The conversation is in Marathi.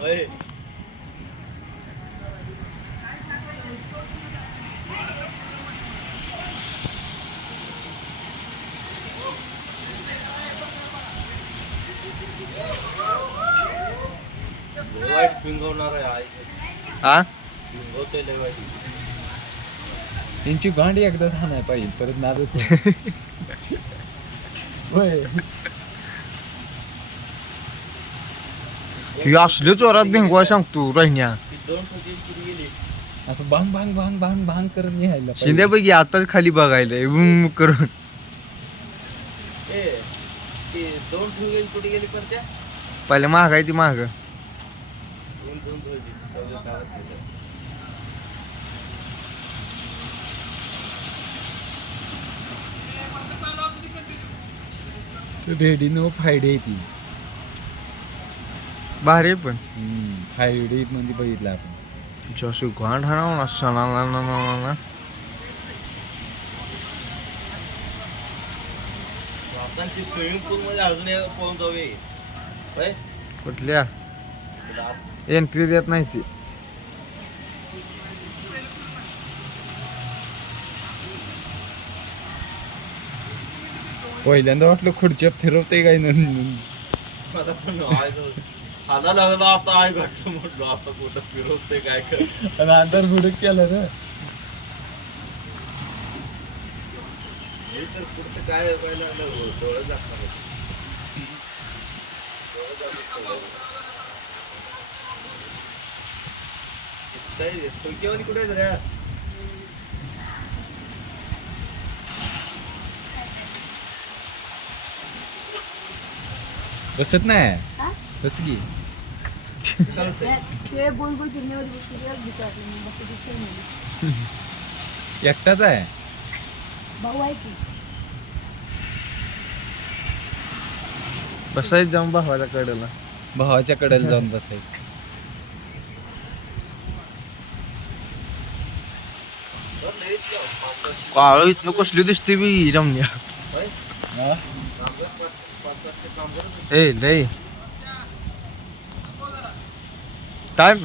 होय. लय वाईट पिंगवणार आहे हा पिंगवते लय वाईट. त्यांची गांडी एकदा नाही पाहिजे परत नाद होतो. होय ही असले जोरात भिंगवा सांगतो राहिन्या ती दोन ठोके किती गेली. असं भांग भांग भांग भांग भांग करत निघायला शिंदे पैकी आताच खाली बघायला बुम करून ए ती दोन ठोके कुठे गेली करत्या. पहिले महाग आहे ती महाग दोन दोन ठोके चौदा काढत होत्या. रेडी नो फायडे ती भारी आहे पण फायडे मध्ये बघितलं आपण. जसं घाण हाणा सणा आपण ती स्विमिंग पूल मध्ये अजून एक पळून जाऊया होय. कुठल्या एंट्री देत नाही ती. पहिल्यांदा वाटलं खुर्च्या फिरवते काय मला पण हादा लागला आता आय घट्ट म्हटलो आता कुठं फिरवते काय कर. आणि आधार बुडक केला ना. हे तर कुठं काय व्हायला डोळं लागणार. ठोकेवाली कुठे आहेत रे. बसत नाही बस की. ते बोल बोल फिरण्यावर बसली. एकटाच आहे भाऊ आहे की बसायचं जाऊन भावाच्या कडेला. भावाच्या कडेला जाऊन बसायचं. काळ इथनं कसली दिसते बी रमण्या. हा? ए लय टाइम